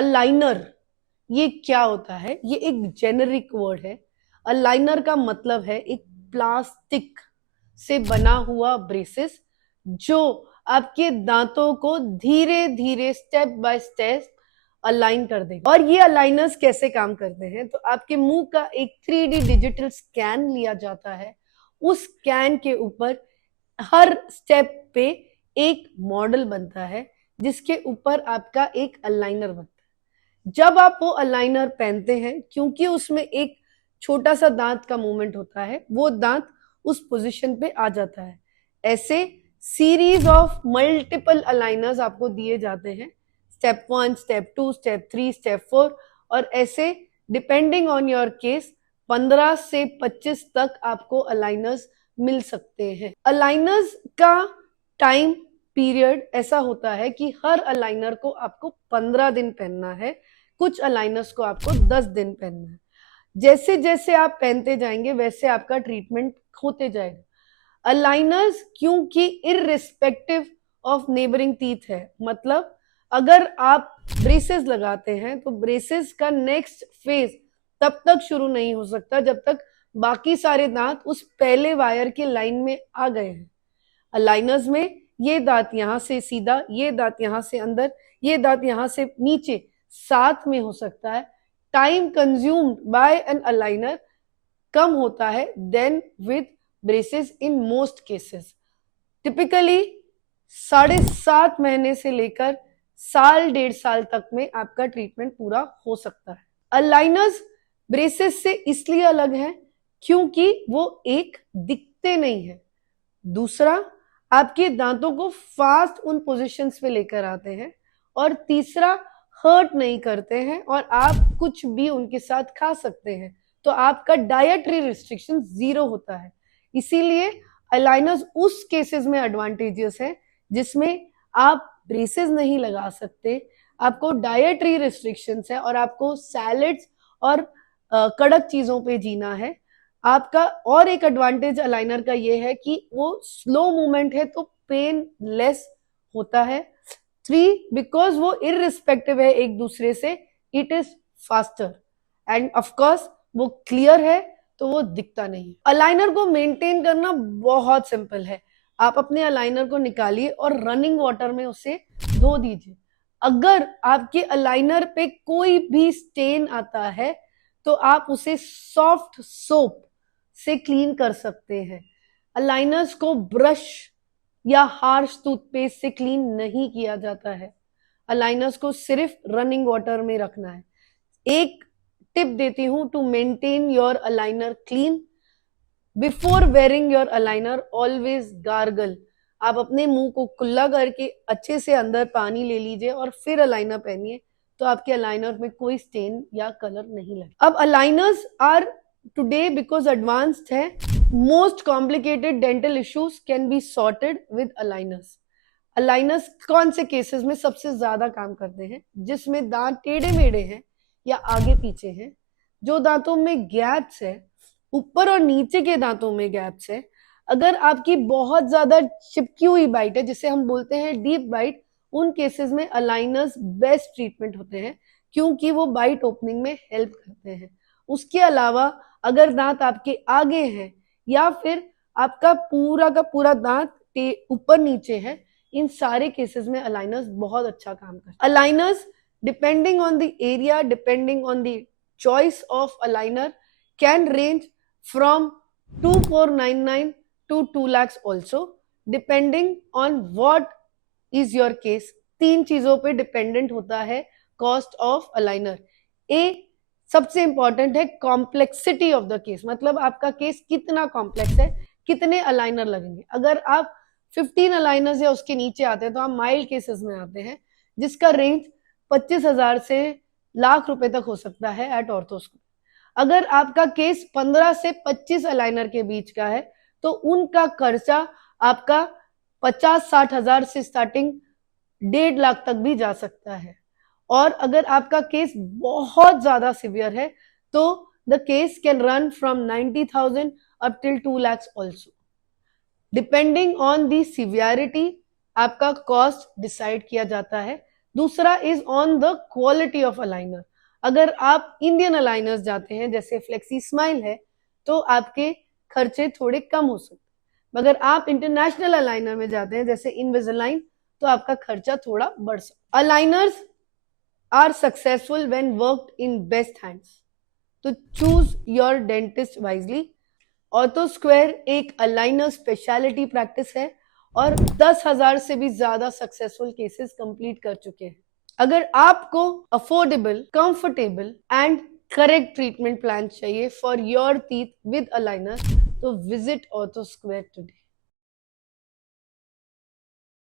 Aligner ये क्या होता है? ये एक जेनेरिक वर्ड है। अलाइनर का मतलब है एक प्लास्टिक से बना हुआ ब्रेसेस जो आपके दांतों को धीरे धीरे स्टेप बाय स्टेप अलाइन कर देगा। और ये अलाइनर्स कैसे काम करते हैं? तो आपके मुंह का एक 3D डिजिटल स्कैन लिया जाता है। उस स्कैन के ऊपर हर स्टेप पे एक मॉडल बनता है जिसके ऊपर आपका एक अलाइनर बनता है। जब आप वो अलाइनर पहनते हैं, क्योंकि उसमें एक छोटा सा दांत का मूवमेंट होता है, वो दांत उस पोजीशन पे आ जाता है। ऐसे सीरीज ऑफ मल्टीपल अलाइनर्स आपको दिए जाते हैं, स्टेप 1, स्टेप 2, स्टेप 3, स्टेप 4, और ऐसे डिपेंडिंग ऑन योर केस 15 से 25 तक आपको अलाइनर्स मिल सकते हैं। अलाइनर्स का टाइम पीरियड ऐसा होता है कि हर अलाइनर को आपको 15 दिन पहनना है, कुछ अलाइनर्स को आपको 10 दिन पहनना है। जैसे जैसे आप पहनते जाएंगे वैसे आपका ट्रीटमेंट होते जाएगा। अलाइनर्स क्योंकि इररिस्पेक्टिव ऑफ नेबरिंग टीथ है, मतलब अगर आप ब्रेसेस लगाते हैं तो ब्रेसेस का नेक्स्ट फेज तब तक शुरू नहीं हो सकता जब तक बाकी सारे दांत उस पहले वायर के लाइन में आ गए हैं। अलाइनर्स में ये दांत यहां से सीधा, ये दांत यहां से अंदर, ये दांत यहां से नीचे साथ में हो सकता है। Time consumed by an aligner कम होता है then with braces in most cases. Typically 7.5 महीने से लेकर साल 1.5 साल तक में आपका ट्रीटमेंट पूरा हो सकता है। अलाइनर्स ब्रेसेस से इसलिए अलग है क्योंकि वो एक दिखते नहीं है, दूसरा आपके दांतों को फास्ट उन पोजीशंस पे लेकर आते हैं, और तीसरा हर्ट नहीं करते हैं और आप कुछ भी उनके साथ खा सकते हैं, तो आपका डाइटरी रिस्ट्रिक्शन 0 होता है। इसीलिए अलाइनर्स उस केसेस में एडवांटेजियस है जिसमें आप ब्रेसेस नहीं लगा सकते, आपको डाइटरी रिस्ट्रिक्शंस है और आपको सैलेड्स और कड़क चीजों पे जीना है। आपका और एक एडवांटेज अलाइनर का ये है कि वो स्लो मूवमेंट है तो पेन लेस होता है। 3, बिकॉज वो इररिस्पेक्टिव है एक दूसरे से, it is faster, end of course वो क्लियर है तो वो दिखता नहीं। अलाइनर को मेंटेन करना बहुत सिंपल है। आप अपने अलाइनर को निकालिए और रनिंग वाटर में उसे धो दीजिए। अगर आपके अलाइनर पे कोई भी स्टेन आता है तो आप उसे सॉफ्ट सोप से क्लीन कर सकते हैं। अलाइनर्स को ब्रश या हार्श टूथपेस्ट से क्लीन नहीं किया जाता है। अलाइनर्स को सिर्फ रनिंग वाटर में रखना है। एक टिप देती हूं to maintain your aligner clean, before wearing your aligner always gargle. आप अपने मुंह को कुल्ला करके अच्छे से अंदर पानी ले लीजिए और फिर अलाइनर पहनिए, तो आपके अलाइनर में कोई स्टेन या कलर नहीं लगे। अब aligners are today because advanced है, most complicated dental issues can be sorted with aligners. Aligners कौन से केसेस में सबसे ज्यादा काम करते हैं? जिसमें दांत टेढ़े मेढ़े हैं या आगे पीछे हैं, जो दांतों में गैप्स है, ऊपर और नीचे के दांतों में गैप्स है, अगर आपकी बहुत ज्यादा चिपकी हुई बाइट है जिसे हम बोलते हैं डीप बाइट, उन केसेस में अलाइनर्स बेस्ट ट्रीटमेंट होते हैं क्योंकि वो बाइट ओपनिंग में हेल्प करते हैं। उसके अलावा अगर दांत आपके आगे हैं या फिर आपका पूरा का पूरा दांत ऊपर नीचे है, इन सारे केसेस में अलाइनर्स बहुत अच्छा काम करते हैं। Aligners depending on the area, depending on the choice of aligner, can range from 2499 to 2 lakhs also, depending on what is your case। 3 चीजों पे डिपेंडेंट होता है कॉस्ट ऑफ अलाइनर। ए सबसे इंपॉर्टेंट है कॉम्प्लेक्सिटी ऑफ द केस, मतलब आपका case कितना complex है, कितने अलाइनर लगेंगे। अगर आप 15 अलाइनर्स या उसके नीचे आते हैं तो आप माइल्ड केसेस में आते हैं, जिसका रेंज 25,000 से लाख रुपए तक हो सकता है एट ऑर्थोस्कोप। अगर आपका केस 15 से 25 अलाइनर के बीच का है तो उनका खर्चा आपका 50-60 हजार से स्टार्टिंग 1.5 लाख तक भी जा सकता है। और अगर आपका केस बहुत ज्यादा सिवियर है तो the case can run from 90,000 up till 2 lakhs also. Depending on the severity आपका कॉस्ट डिसाइड किया जाता है। दूसरा is on the quality of aligner. अगर आप इंडियन अलाइनर्स जाते हैं जैसे फ्लेक्सी स्माइल है तो आपके खर्चे थोड़े कम हो सकते हैं, मगर आप इंटरनेशनल अलाइनर में जाते हैं जैसे इनविजिलाइन तो आपका खर्चा थोड़ा बढ़ सकता है। Aligners are successful when worked in best hands, तो choose your dentist wisely. Ortho Square एक अलाइनर स्पेशलिटी प्रैक्टिस है और 10,000 से भी ज्यादा सक्सेसफुल केसेस कंप्लीट कर चुके हैं। अगर आपको affordable, comfortable and correct treatment plan चाहिए for your teeth with aligner तो विजिट ऑर्थो स्क्वायर टुडे।